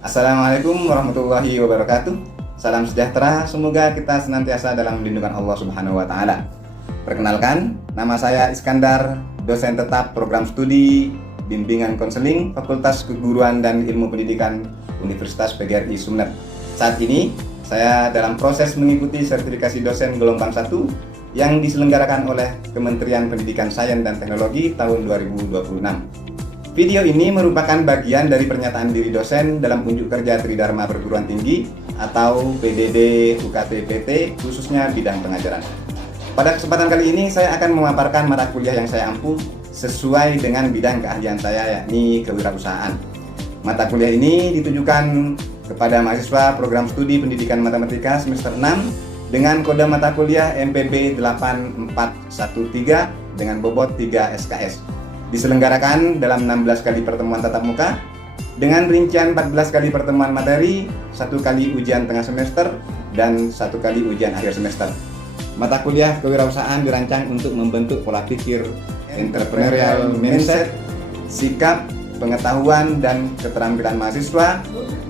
Assalamualaikum warahmatullahi wabarakatuh. Salam sejahtera, semoga kita senantiasa dalam lindungan Allah Subhanahu wa taala. Perkenalkan, nama saya Iskandar, dosen tetap program studi Bimbingan Konseling Fakultas Keguruan dan Ilmu Pendidikan Universitas PGRI Sumeneb. Saat ini saya dalam proses mengikuti sertifikasi dosen gelombang 1 yang diselenggarakan oleh Kementerian Pendidikan Sains dan Teknologi tahun 2026. Video ini merupakan bagian dari pernyataan diri dosen dalam unjuk kerja Tridharma Perguruan Tinggi atau PDD UKT-PT khususnya bidang pengajaran. Pada kesempatan kali ini saya akan memaparkan mata kuliah yang saya ampuh sesuai dengan bidang keahlian saya, yakni kewirausahaan. Mata kuliah ini ditujukan kepada mahasiswa program studi pendidikan matematika semester 6 dengan kode mata kuliah MPB 8413 dengan bobot 3 SKS. Diselenggarakan dalam 16 kali pertemuan tatap muka dengan rincian 14 kali pertemuan materi, 1 kali ujian tengah semester, dan 1 kali ujian akhir semester. Mata kuliah kewirausahaan dirancang untuk membentuk pola pikir entrepreneurial mindset, sikap, pengetahuan, dan keterampilan mahasiswa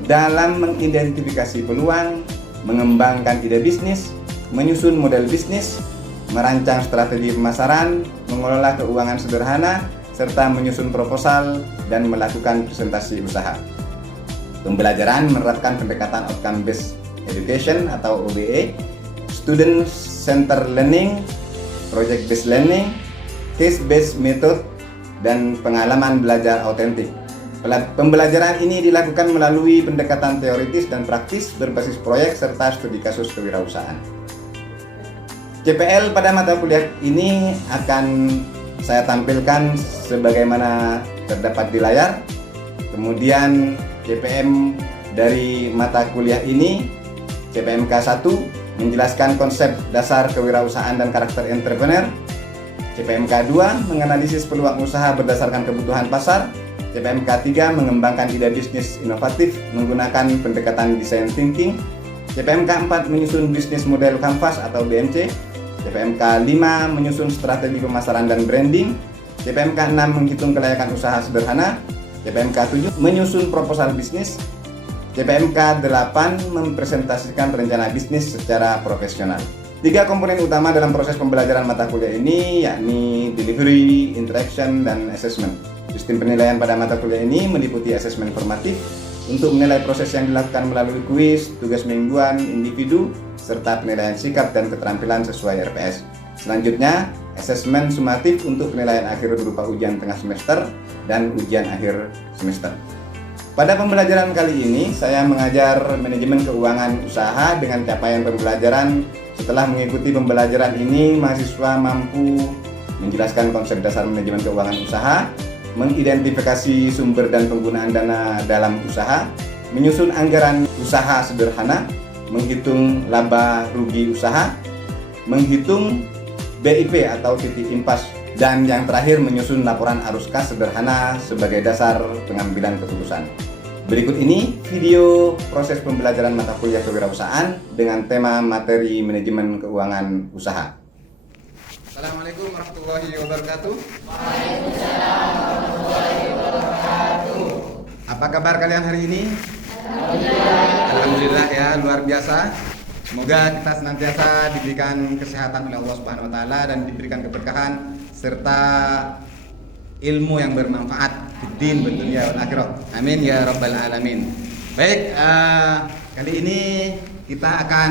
dalam mengidentifikasi peluang, mengembangkan ide bisnis, menyusun model bisnis, merancang strategi pemasaran, mengelola keuangan sederhana, serta menyusun proposal dan melakukan presentasi usaha. Pembelajaran menerapkan pendekatan outcome based education atau OBE, student center learning, project based learning, case based method, dan pengalaman belajar autentik. Pembelajaran ini dilakukan melalui pendekatan teoritis dan praktis berbasis proyek serta studi kasus kewirausahaan. CPL pada mata kuliah ini akan saya tampilkan sebagaimana terdapat di layar. Kemudian CPM dari mata kuliah ini, CPMK 1 menjelaskan konsep dasar kewirausahaan dan karakter entrepreneur. CPMK 2 menganalisis peluang usaha berdasarkan kebutuhan pasar. CPMK 3 mengembangkan ide bisnis inovatif menggunakan pendekatan design thinking. CPMK 4 menyusun bisnis model kanvas atau BMC. CPMK 5 menyusun strategi pemasaran dan branding. CPMK 6 menghitung kelayakan usaha sederhana. CPMK 7 menyusun proposal bisnis. CPMK 8 mempresentasikan rencana bisnis secara profesional. 3 komponen utama dalam proses pembelajaran mata kuliah ini yakni delivery, interaction, dan assessment. Sistem penilaian pada mata kuliah ini meliputi asesmen formatif untuk menilai proses yang dilakukan melalui kuis, tugas mingguan, individu, serta penilaian sikap dan keterampilan sesuai RPS. Selanjutnya, asesmen sumatif untuk penilaian akhir berupa ujian tengah semester dan ujian akhir semester. Pada pembelajaran kali ini, saya mengajar manajemen keuangan usaha dengan capaian pembelajaran. Setelah mengikuti pembelajaran ini, mahasiswa mampu menjelaskan konsep dasar manajemen keuangan usaha, mengidentifikasi sumber dan penggunaan dana dalam usaha, menyusun anggaran usaha sederhana, menghitung laba rugi usaha, menghitung BIP atau titik impas, dan yang terakhir menyusun laporan arus kas sederhana sebagai dasar pengambilan keputusan. Berikut ini video proses pembelajaran mata kuliah kewirausahaan dengan tema materi manajemen keuangan usaha. Assalamualaikum warahmatullahi wabarakatuh. Waalaikumsalam warahmatullahi wabarakatuh. Apa kabar kalian hari ini? Alhamdulillah. Alhamdulillah ya, luar biasa. Semoga kita senantiasa diberikan kesehatan oleh Allah Subhanahu wa taala dan diberikan keberkahan serta ilmu yang bermanfaat di din dan dunia wal akhirah. Amin ya rabbal alamin. Baik, kali ini kita akan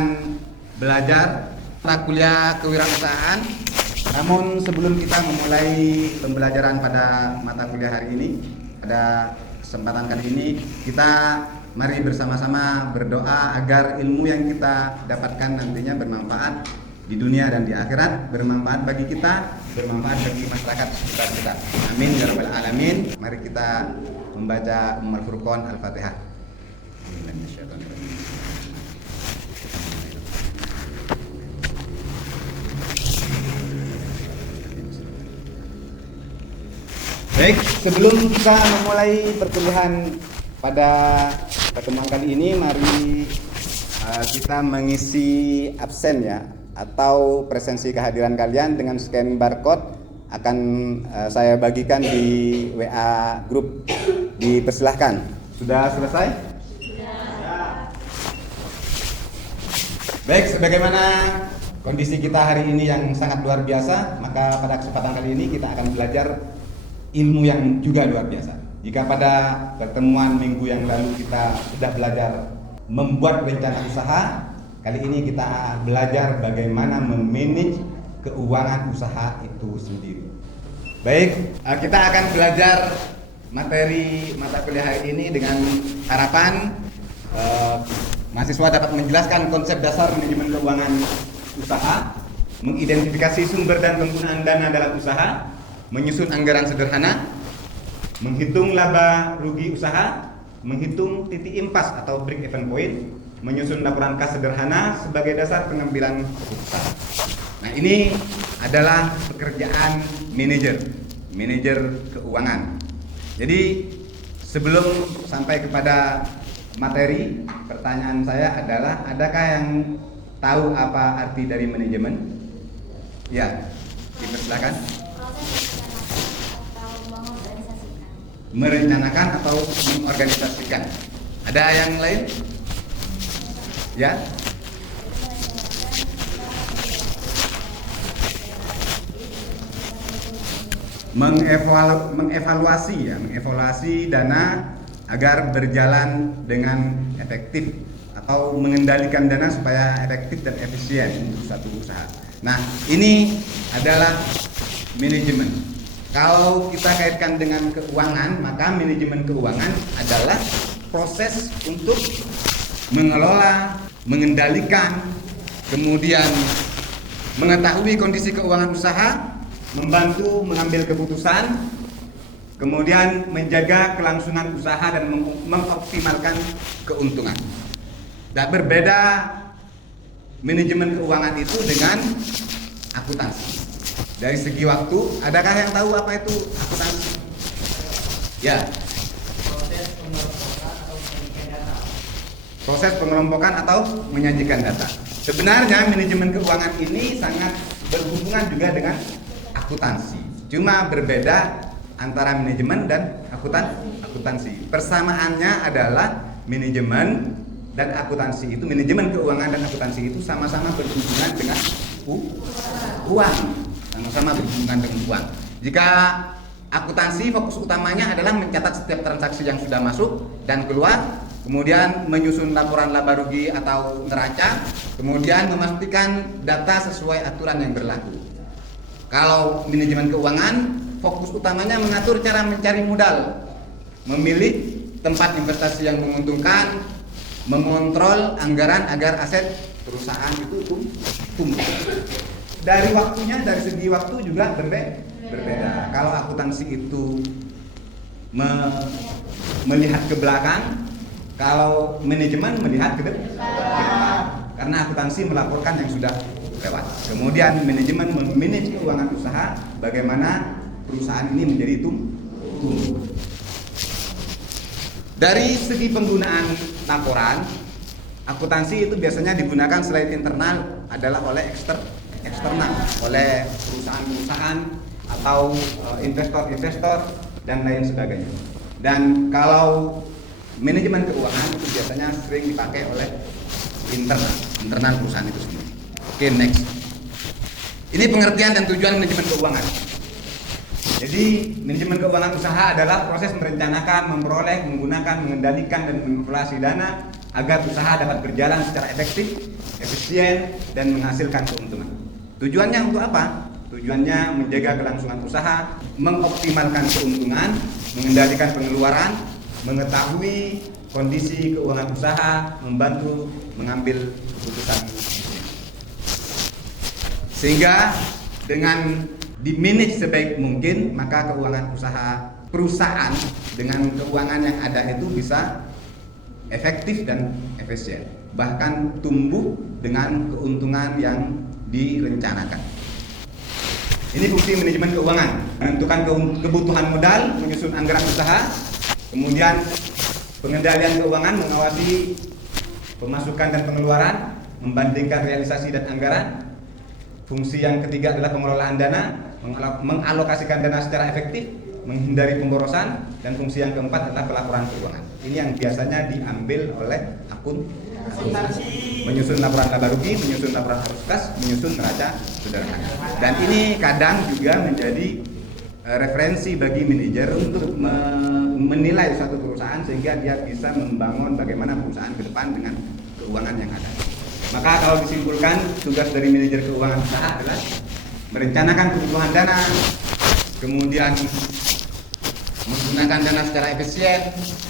belajar mata kuliah kewirausahaan. Namun sebelum kita memulai pembelajaran pada mata kuliah hari ini, pada kesempatan kali ini kita mari bersama-sama berdoa agar ilmu yang kita dapatkan nantinya bermanfaat di dunia dan di akhirat, bermanfaat bagi kita, bermanfaat bagi masyarakat sekitar kita. Amin ya rabbal alamin. Mari kita membaca Ummul Furqan Al-Fatihah. Baik, sebelum kita memulai perkuliahan pada pertemuan kali ini, mari kita mengisi absen ya, atau presensi kehadiran kalian dengan scan barcode akan saya bagikan di WA grup. Dipersilahkan. Sudah selesai? Baik, sebagaimana kondisi kita hari ini yang sangat luar biasa, maka pada kesempatan kali ini kita akan belajar ilmu yang juga luar biasa. Jika pada pertemuan minggu yang lalu kita sudah belajar membuat rencana usaha, kali ini kita belajar bagaimana memanage keuangan usaha itu sendiri. Baik, kita akan belajar materi mata kuliah hari ini dengan harapan mahasiswa dapat menjelaskan konsep dasar manajemen keuangan usaha, mengidentifikasi sumber dan penggunaan dana dalam usaha, menyusun anggaran sederhana, menghitung laba rugi usaha, menghitung titik impas atau break even point, menyusun laporan kas sederhana sebagai dasar pengambilan keputusan. Nah, ini adalah pekerjaan manajer keuangan. Jadi sebelum sampai kepada materi, pertanyaan saya adalah, adakah yang tahu apa arti dari manajemen? Ya, dipersilakan. Merencanakan atau mengorganisasikan. Ada yang lain? Ya. Mengevaluasi dana agar berjalan dengan efektif atau mengendalikan dana supaya efektif dan efisien untuk satu usaha. Nah, ini adalah manajemen. Kalau kita kaitkan dengan keuangan, maka manajemen keuangan adalah proses untuk mengelola, mengendalikan, kemudian mengetahui kondisi keuangan usaha, membantu mengambil keputusan, kemudian menjaga kelangsungan usaha dan mengoptimalkan keuntungan. Dan berbeda manajemen keuangan itu dengan akuntansi. Dari segi waktu, adakah yang tahu apa itu akuntansi? Ya. Proses pengelompokan atau menyajikan data. Sebenarnya manajemen keuangan ini sangat berhubungan juga dengan akuntansi. Cuma berbeda antara manajemen dan akuntansi. Persamaannya adalah manajemen dan akuntansi itu, manajemen keuangan dan akuntansi itu sama-sama berhubungan dengan uang. Sama-sama berhubungan dengan uang. Jika akuntansi fokus utamanya adalah mencatat setiap transaksi yang sudah masuk dan keluar, kemudian menyusun laporan laba rugi atau neraca, kemudian memastikan data sesuai aturan yang berlaku. Kalau manajemen keuangan, fokus utamanya mengatur cara mencari modal, memilih tempat investasi yang menguntungkan, mengontrol anggaran agar aset perusahaan itu tumbuh. Dari waktunya, dari segi waktu juga berbeda. Kalau akuntansi itu melihat ke belakang, kalau manajemen melihat ke depan. Karena akuntansi melaporkan yang sudah lewat. Kemudian manajemen memanage keuangan usaha, bagaimana perusahaan ini menjadi tumbuh. Dari segi penggunaan laporan, akuntansi itu biasanya digunakan selain internal adalah oleh eksternal, oleh perusahaan-perusahaan atau investor-investor dan lain sebagainya. Dan kalau manajemen keuangan itu biasanya sering dipakai oleh internal perusahaan itu sendiri. Oke, next. Ini pengertian dan tujuan manajemen keuangan. Jadi, manajemen keuangan usaha adalah proses merencanakan, memperoleh, menggunakan, mengendalikan, dan mengevaluasi dana agar usaha dapat berjalan secara efektif, efisien, dan menghasilkan keuntungan. Tujuannya untuk apa? Tujuannya menjaga kelangsungan usaha, mengoptimalkan keuntungan, mengendalikan pengeluaran, mengetahui kondisi keuangan usaha, membantu mengambil keputusan. Sehingga dengan di-manage sebaik mungkin, maka keuangan usaha perusahaan dengan keuangan yang ada itu bisa efektif dan efisien, bahkan tumbuh dengan keuntungan yang direncanakan. Ini fungsi manajemen keuangan, menentukan kebutuhan modal, menyusun anggaran usaha, kemudian pengendalian keuangan, mengawasi pemasukan dan pengeluaran, membandingkan realisasi dan anggaran. Fungsi yang ketiga adalah pengelolaan dana, mengalokasikan dana secara efektif, menghindari pemborosan, dan fungsi yang keempat adalah pelaporan keuangan. Ini yang biasanya diambil oleh menyusun laporan laba rugi, menyusun laporan arus kas, menyusun neraca sederhana. Dan ini kadang juga menjadi referensi bagi manajer untuk menilai suatu perusahaan sehingga dia bisa membangun bagaimana perusahaan ke depan dengan keuangan yang ada. Maka kalau disimpulkan, tugas dari manajer keuangan usaha adalah merencanakan kebutuhan dana, kemudian menggunakan dana secara efisien,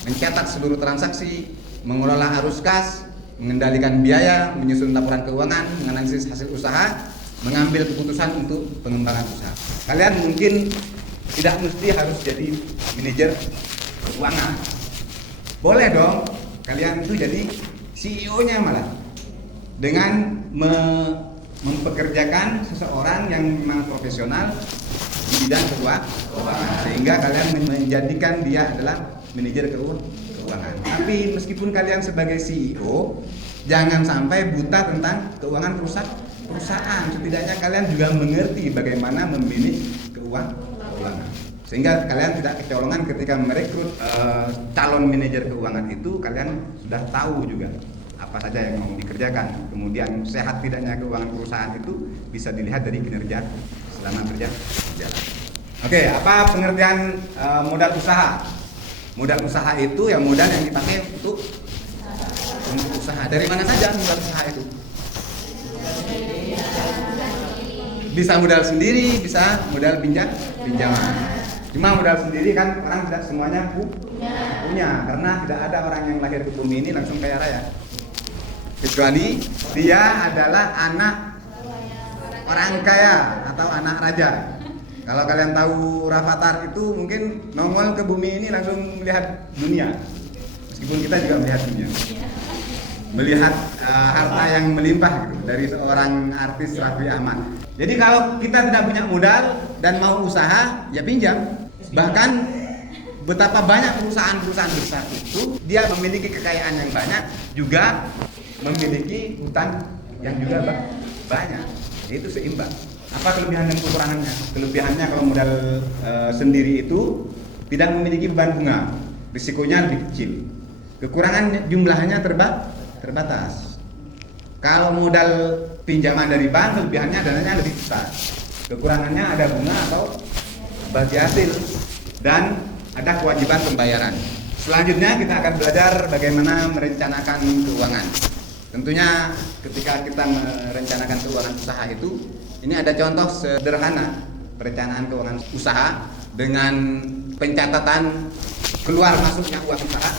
mencatat seluruh transaksi, mengelola arus kas, mengendalikan biaya, menyusun laporan keuangan, menganalisis hasil usaha, mengambil keputusan untuk pengembangan usaha. Kalian mungkin tidak mesti harus jadi manajer keuangan. Boleh dong, kalian itu jadi CEO-nya malah. Dengan mempekerjakan seseorang yang memang profesional di bidang keuangan, sehingga kalian menjadikan dia adalah manajer keuangan. Tapi meskipun kalian sebagai CEO, jangan sampai buta tentang keuangan perusahaan. Setidaknya kalian juga mengerti bagaimana memilih keuangan, sehingga kalian tidak kecolongan ketika merekrut calon manajer keuangan itu. Kalian sudah tahu juga apa saja yang mau dikerjakan. Kemudian sehat tidaknya keuangan perusahaan itu bisa dilihat dari kinerja selama kerja jalan. Oke, apa pengertian modal usaha? Modal usaha itu ya modal yang dipakai untuk usaha. Dari mana saja modal usaha itu? Bisa modal sendiri, bisa modal pinjaman. Cuma modal sendiri kan orang tidak semuanya punya, karena tidak ada orang yang lahir ke bumi ini langsung kaya raya. Kecuali dia adalah anak orang kaya atau anak raja. Kalau kalian tahu Rafathar itu mungkin nongol ke bumi ini langsung melihat dunia. Meskipun kita juga melihat dunia. Melihat harta yang melimpah gitu, dari seorang artis Raffi Ahmad. Jadi kalau kita tidak punya modal dan mau usaha, ya pinjam. Bahkan betapa banyak perusahaan-perusahaan besar itu dia memiliki kekayaan yang banyak, juga memiliki hutang yang juga banyak. Itu seimbang. Apa kelebihan dan kekurangannya? Kelebihannya kalau modal sendiri itu tidak memiliki beban bunga, risikonya lebih kecil. Kekurangan jumlahnya terbatas. Kalau modal pinjaman dari bank, kelebihannya dananya lebih besar. Kekurangannya ada bunga atau bagi hasil, dan ada kewajiban pembayaran. Selanjutnya kita akan belajar bagaimana merencanakan keuangan. Tentunya ketika kita merencanakan keuangan usaha itu, ini ada contoh sederhana perencanaan keuangan usaha dengan pencatatan keluar masuknya uang usaha.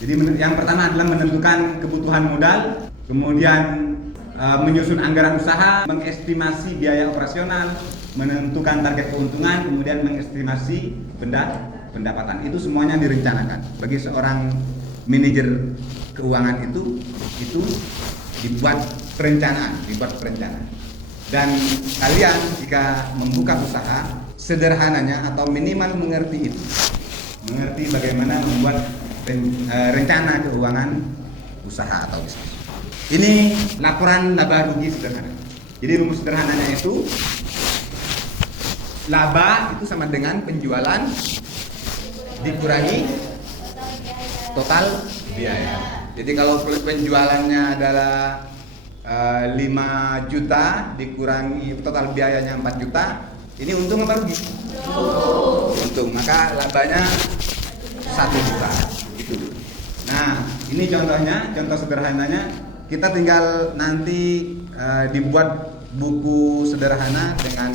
Jadi yang pertama adalah menentukan kebutuhan modal, kemudian menyusun anggaran usaha, mengestimasi biaya operasional, menentukan target keuntungan, kemudian mengestimasi pendapatan. Itu semuanya direncanakan. Bagi seorang manajer keuangan itu dibuat perencanaan. Dan kalian jika membuka usaha, sederhananya atau minimal mengerti itu, mengerti bagaimana membuat rencana keuangan usaha atau bisnis. Ini laporan laba rugi sederhana. Jadi rumus sederhananya itu laba itu sama dengan penjualan dikurangi total biaya. Jadi kalau penjualannya adalah 5 juta dikurangi total biayanya 4 juta, ini untung apa rugi? Untung. Maka labanya 1 juta. Gitu. Nah, ini contohnya, contoh sederhananya. Kita tinggal nanti dibuat buku sederhana dengan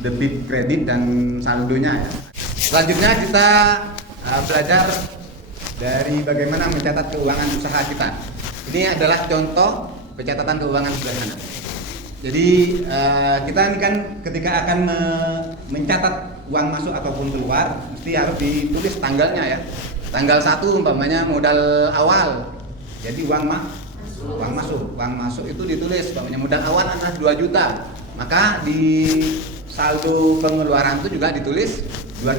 debit, kredit, dan saldonya ya. Selanjutnya kita belajar dari bagaimana mencatat keuangan usaha kita. Ini adalah contoh pencatatan keuangan sederhana. Jadi kita ini kan ketika akan mencatat uang masuk ataupun keluar, mesti harus ditulis tanggalnya ya. Tanggal 1 umpamanya modal awal. Jadi uang masuk itu ditulis umpamanya modal awal adalah 2 juta. Maka di saldo pengeluaran itu juga ditulis 2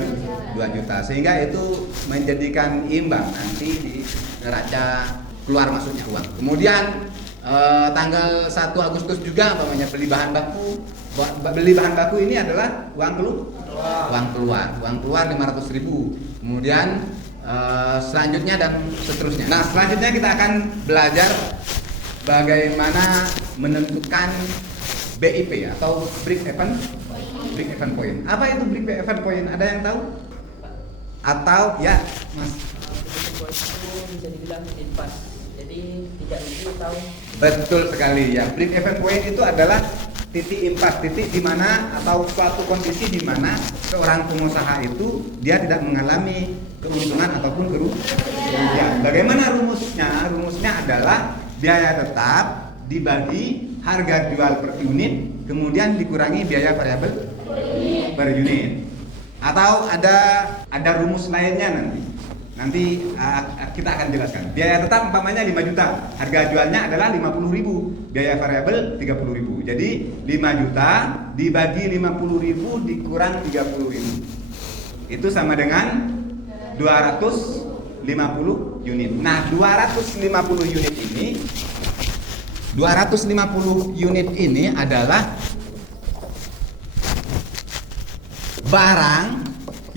juta. Sehingga itu menjadikan imbang nanti di neraca keluar masuknya uang. Kemudian tanggal 1 Agustus juga umpamanya beli bahan baku. Beli bahan baku ini adalah uang keluar 500.000. Kemudian selanjutnya dan seterusnya. Nah, selanjutnya kita akan belajar bagaimana menentukan BIP atau break even point. Apa itu break even point? Ada yang tahu? Atau ya, Mas? Itu bisa dibilang impas. Jadi tidak itu tahu. Betul sekali ya. Break even point itu adalah titik impas, titik di mana atau suatu kondisi di mana seorang pengusaha itu dia tidak mengalami keuntungan ataupun kerugian. Bagaimana rumusnya? Rumusnya adalah biaya tetap dibagi harga jual per unit, kemudian dikurangi biaya variabel per unit. Atau ada rumus lainnya nanti kita akan jelaskan. Biaya tetap umpamanya 5 juta, harga jualnya adalah 50.000, biaya variabel 30.000. Jadi 5 juta dibagi 50.000 dikurang 30.000. Itu sama dengan 250 unit. Nah, 250 unit ini adalah barang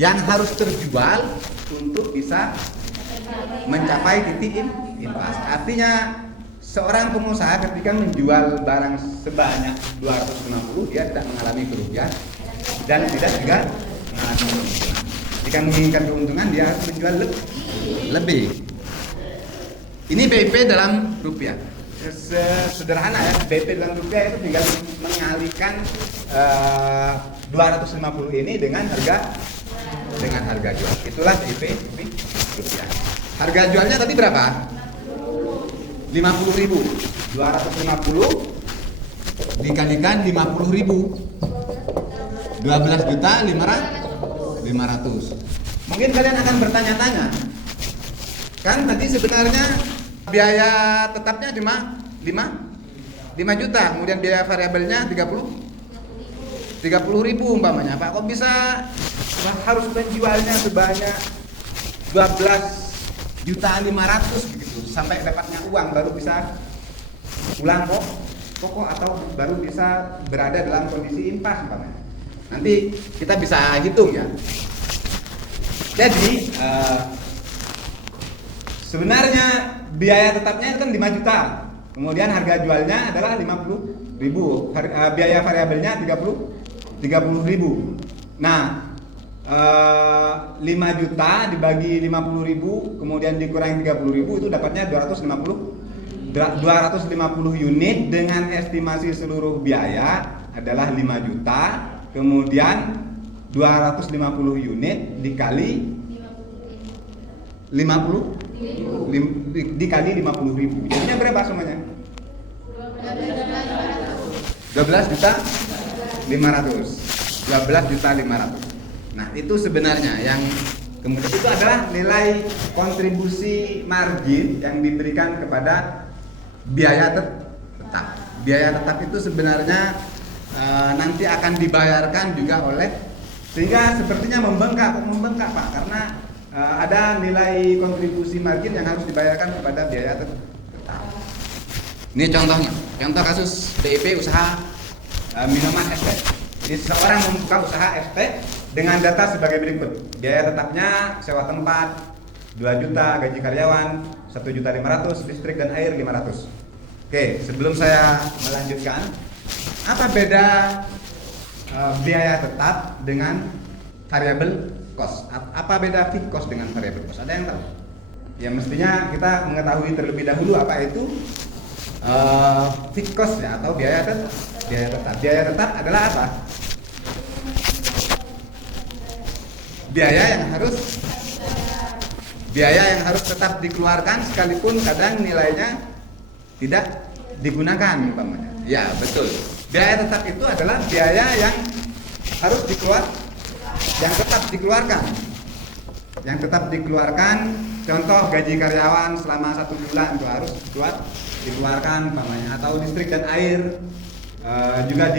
yang harus terjual untuk bisa mencapai titik impas. Artinya seorang pengusaha ketika menjual barang sebanyak 250 dia tidak mengalami kerugian dan tidak juga mengalami keuntungan. Jika menginginkan keuntungan dia harus menjual lebih. Ini BIP dalam rupiah. Sederhana ya, BIP dalam rupiah itu tinggal mengalihkan 250 ini dengan harga jual. Itulah BIP rupiah. Harga jualnya tadi berapa? 50.000. 250 dikalikan 50.000. 12.500. Mungkin kalian akan bertanya-tanya. Kan tadi sebenarnya biaya tetapnya cuma 5 juta, kemudian biaya variabelnya 30.000 umpamanya. Pak, kok bisa harus menjualnya sebanyak 12.500.000 begitu sampai dapatnya uang baru bisa pulang pokok atau baru bisa berada dalam kondisi impas umpamanya. Nanti kita bisa hitung ya. Jadi sebenarnya biaya tetapnya itu kan 5 juta. Kemudian harga jualnya adalah 50.000. Biaya variabelnya 30.000. Nah, 5 juta dibagi 50.000 kemudian dikurangi 30.000 itu dapatnya 250 unit dengan estimasi seluruh biaya adalah 5 juta. Kemudian 250 unit dikali 50.000 jadinya berapa semuanya? 12.500. Nah, itu sebenarnya yang kemudian itu adalah nilai kontribusi margin yang diberikan kepada biaya tetap. Biaya tetap itu sebenarnya nanti akan dibayarkan juga oleh, sehingga sepertinya membengkak Pak, karena ada nilai kontribusi margin yang harus dibayarkan kepada biaya tetap. Ini contohnya, contoh kasus BIP usaha minuman es teh. Jadi seseorang membuka usaha es teh dengan data sebagai berikut. Biaya tetapnya sewa tempat 2 juta, gaji karyawan 1.500.000, listrik dan air 500. Oke, sebelum saya melanjutkan, apa beda biaya tetap dengan variable cost? Apa beda fixed cost dengan variable cost? Ada yang tahu? Ya, mestinya kita mengetahui terlebih dahulu apa itu fixed cost ya, atau biaya tetap. Biaya tetap adalah apa? Biaya yang harus tetap dikeluarkan sekalipun kadang nilainya tidak digunakan umpamanya. Ya, betul. Biaya tetap itu adalah biaya yang harus yang tetap dikeluarkan. Yang tetap dikeluarkan, contoh gaji karyawan selama 1 bulan itu harus dikeluarkan umpamanya, atau listrik dan air juga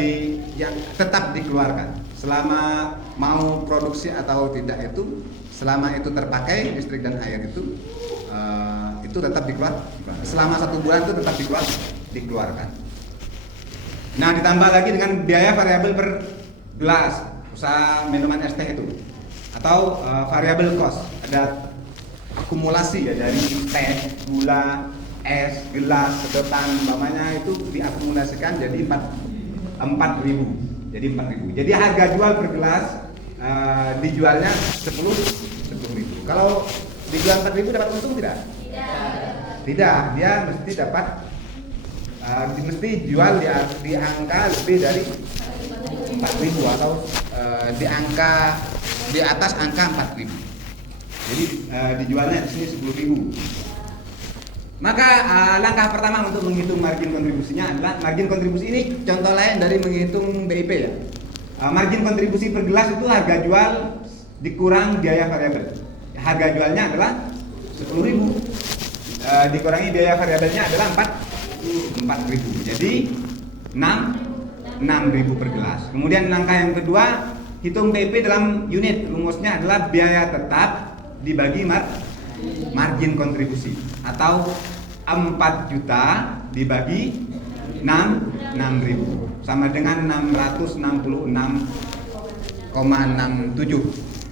yang tetap dikeluarkan. Selama mau produksi atau tidak itu, selama itu terpakai listrik dan air itu tetap dikeluarkan. Selama 1 bulan itu tetap dikeluarkan. Nah, ditambah lagi dengan biaya variabel per gelas usaha minuman es teh itu, atau variable cost. Ada akumulasi ya dari teh, gula, es, gelas, sedotan, umpamanya itu diakumulasikan jadi 4.000. Jadi 4.000. Jadi harga jual per gelas dijualnya 10.000. Kalau dijual 4.000 dapat untung tidak? Tidak, dia mesti dapat mesti jual di angka lebih dari 4.000 atau di atas angka 4.000. Jadi dijualnya di sini 10.000. Maka langkah pertama untuk menghitung margin kontribusinya adalah margin kontribusi ini contoh lain dari menghitung BIP ya. Margin kontribusi per gelas itu harga jual dikurang biaya variabel. Harga jualnya adalah 10.000. Dikurangi biaya variabelnya adalah 4.000. Jadi 6.000 per gelas. Kemudian langkah yang kedua, hitung BIP dalam unit. Rumusnya adalah biaya tetap dibagi margin kontribusi atau 4 juta dibagi 6.000 sama dengan 666,67.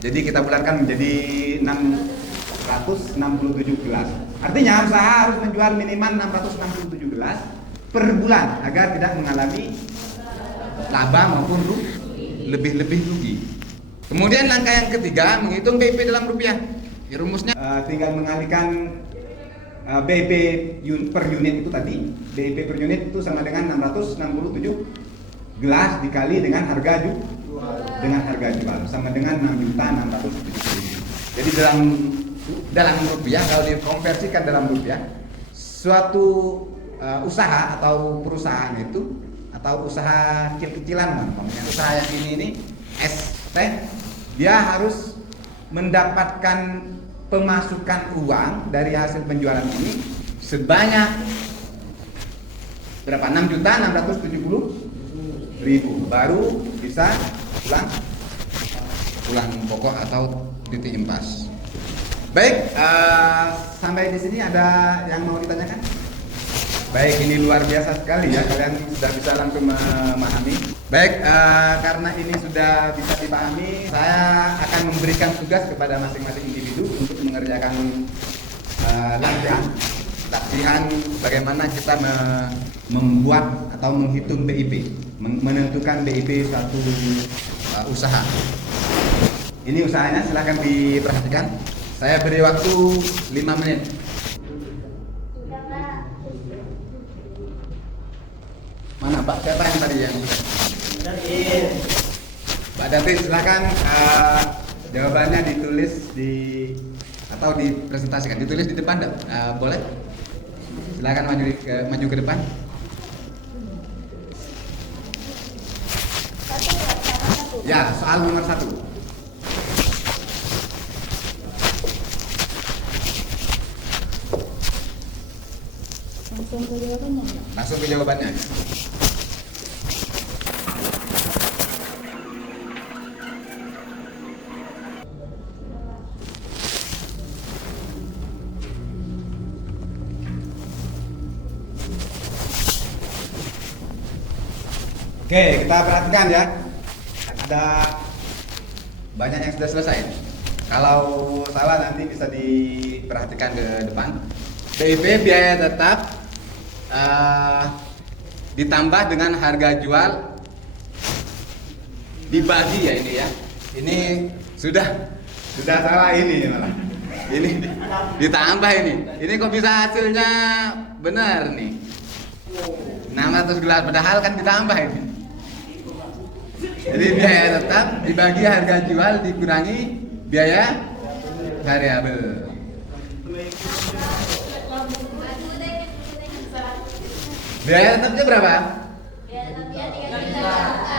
Jadi kita bulatkan menjadi 667 gelas. Artinya usaha harus menjual minimal 667 gelas per bulan agar tidak mengalami laba maupun lebih rugi. Kemudian langkah yang ketiga, menghitung BIP dalam rupiah. Rumusnya tinggal mengalihkan BIP per unit itu tadi. BIP per unit itu sama dengan 667 gelas dikali dengan harga jual sama dengan 6.670.000. Jadi dalam rupiah, kalau dikonversikan dalam rupiah, suatu usaha atau perusahaan itu atau usaha kecil-kecilan, usaha yang ini es teh, dia harus mendapatkan pemasukan uang dari hasil penjualan ini sebanyak berapa? 6.670.000 baru bisa pulang pokok atau titik impas. Baik, sampai di sini ada yang mau ditanyakan? Baik, ini luar biasa sekali ya, kalian sudah bisa langsung memahami. Baik, karena ini sudah bisa dipahami, saya akan memberikan tugas kepada masing-masing individu untuk mengerjakan latihan bagaimana kita membuat atau menghitung BIP, menentukan BIP suatu usaha. Ini usahanya, silahkan diperhatikan. Saya beri waktu 5 menit. Mana Pak? Siapa yang tadi yang Pak David, silakan jawabannya ditulis atau dipresentasikan. Ditulis di depan, boleh? Silakan maju ke depan. Ya, soal nomor 1. Langsung ke jawabannya. Oke, kita perhatikan ya. Ada banyak yang sudah selesai. Kalau salah nanti bisa diperhatikan ke depan. BIP biaya tetap ditambah dengan harga jual dibagi ya ini ya. Ini sudah salah ini malah. Ini ditambah ini. Ini kok bisa hasilnya benar nih. 600 gelas padahal kan ditambah ini. Jadi biaya tetap dibagi harga jual dikurangi biaya variabel. Biaya tetapnya berapa? Biaya tetapnya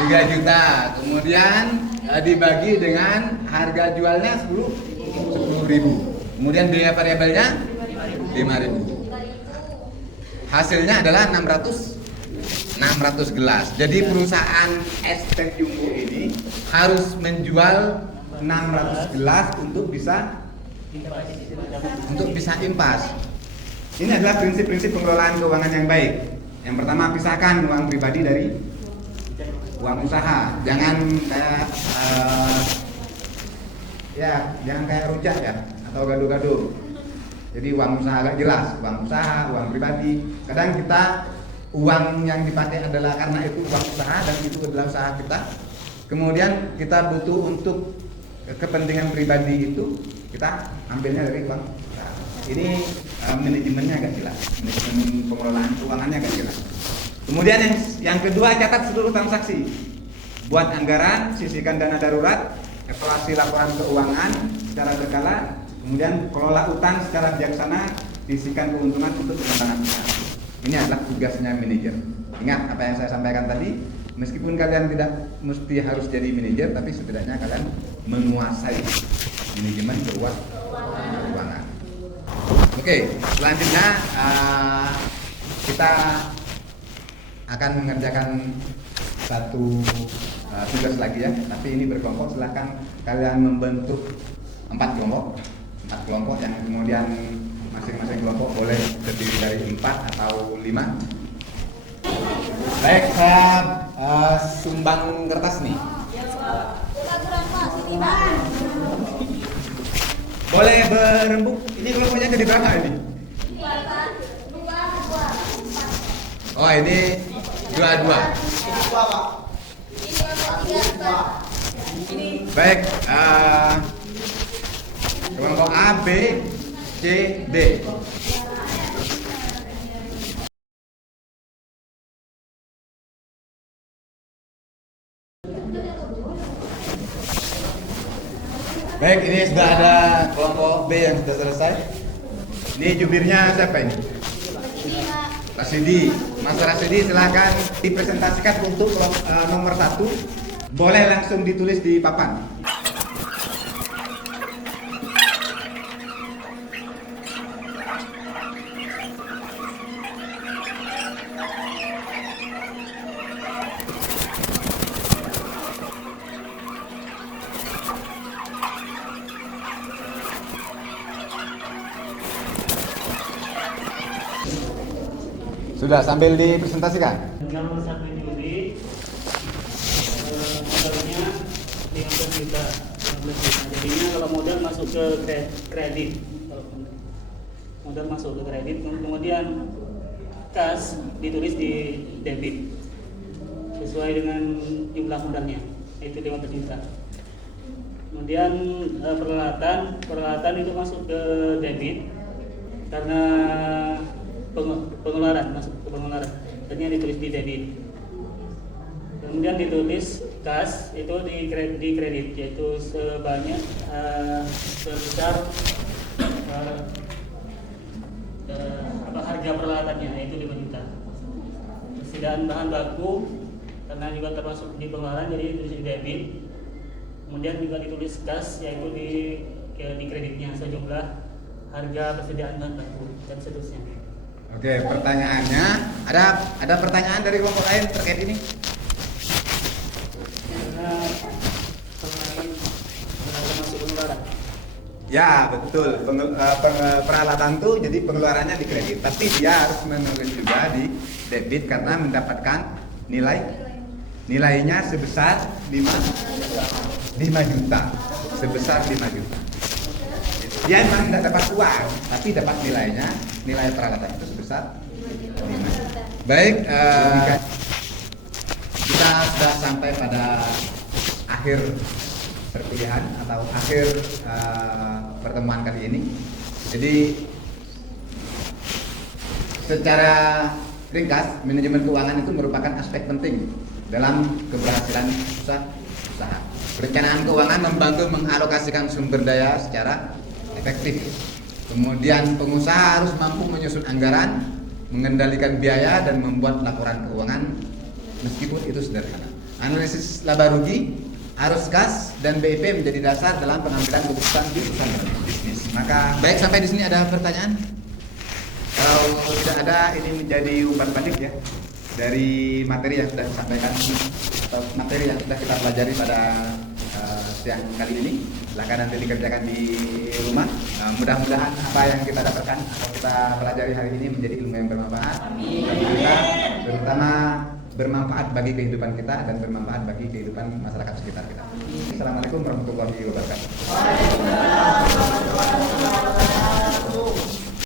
3 juta. Kemudian dibagi dengan harga jualnya 10.000. Kemudian biaya variabelnya 5.000. Hasilnya adalah 600 gelas. Jadi perusahaan es teh Jumbo ini harus menjual 600 gelas untuk bisa impas. Ini adalah prinsip-prinsip pengelolaan keuangan yang baik. Yang pertama, pisahkan uang pribadi dari uang usaha. Jangan kayak jangan kayak rujak ya atau gaduh-gaduh. Jadi uang usaha agak jelas, uang usaha, uang pribadi. Kadang kita uang yang dipakai adalah karena itu uang usaha dan itu adalah usaha kita. Kemudian kita butuh untuk kepentingan pribadi itu kita ambilnya dari uang usaha. Ini manajemennya agak jelas, manajemen pengelolaan keuangannya agak jelas. Kemudian yang kedua, catat seluruh transaksi. Buat anggaran, sisihkan dana darurat, evaluasi laporan keuangan secara berkala, kemudian kelola utang secara bijaksana, sisihkan keuntungan untuk pengembangan usaha. Ini adalah tugasnya manajer. Ingat apa yang saya sampaikan tadi, meskipun kalian tidak mesti harus jadi manajer, tapi setidaknya kalian menguasai manajemen keuangan. Oke, selanjutnya kita akan mengerjakan satu tugas lagi ya, tapi ini berkelompok. Silahkan kalian membentuk 4 kelompok yang kemudian masing-masing kelompok boleh terdiri dari 4 atau 5. Baik, saya sumbang kertas nih. Boleh berembuk. Ini kelompoknya jadi berapa ini? Oh, ini 2-2. Baik, kelompok A, B, C, D. Baik, ini sudah ada kelompok B yang sudah selesai. Ini jubirnya siapa ini? Rasidi. Mas Rasidi, silahkan dipresentasikan untuk nomor 1. Boleh langsung ditulis di papan. Sudah, sambil dipresentasikan. Tanggal 1 Juli modalnya 15 juta. Jadinya kalau modal masuk ke kredit, modal masuk ke kredit, kemudian kas ditulis di debit sesuai dengan jumlah modalnya, itu 15 juta. Kemudian peralatan itu masuk ke debit karena pengeluaran, masuk ke pengeluaran, artinya ditulis di debit. Kemudian ditulis kas itu di kredit, yaitu sebanyak sebesar harga peralatannya, yaitu 5 juta. Persediaan bahan baku karena juga termasuk di pengeluaran, jadi ditulis di debit. Kemudian juga ditulis kas, yaitu di kreditnya sejumlah harga persediaan bahan baku dan seterusnya. Oke, pertanyaannya, ada pertanyaan dari kelompok lain terkait ini? Termasuk pengeluaran. Ya, betul. Peralatan tuh jadi pengeluarannya di kredit, tapi dia harus menulis juga di debit karena mendapatkan nilainya sebesar 5 juta. Sebesar 5 juta. Dia memang tidak dapat uang, tapi dapat nilai peralatan itu sebesar 5. Baik, kita sudah sampai pada akhir perkuliahan atau akhir pertemuan kali ini. Jadi secara ringkas, manajemen keuangan itu merupakan aspek penting dalam keberhasilan usaha. Perencanaan keuangan membantu mengalokasikan sumber daya secara efektif. Kemudian pengusaha harus mampu menyusun anggaran, mengendalikan biaya dan membuat laporan keuangan meskipun itu sederhana. Analisis laba rugi, arus kas dan BIP menjadi dasar dalam pengambilan keputusan bisnis. Maka baik, sampai di sini ada pertanyaan? Kalau tidak ada, ini menjadi umpan balik ya dari materi yang sudah disampaikan atau materi yang sudah kita pelajari pada siang kali ini. Silahkan nanti dikerjakan di rumah. Mudah-mudahan apa yang kita dapatkan atau kita pelajari hari ini menjadi ilmu yang bermanfaat bagi kita, terutama bermanfaat bagi kehidupan kita dan bermanfaat bagi kehidupan masyarakat sekitar kita. Assalamualaikum warahmatullahi wabarakatuh.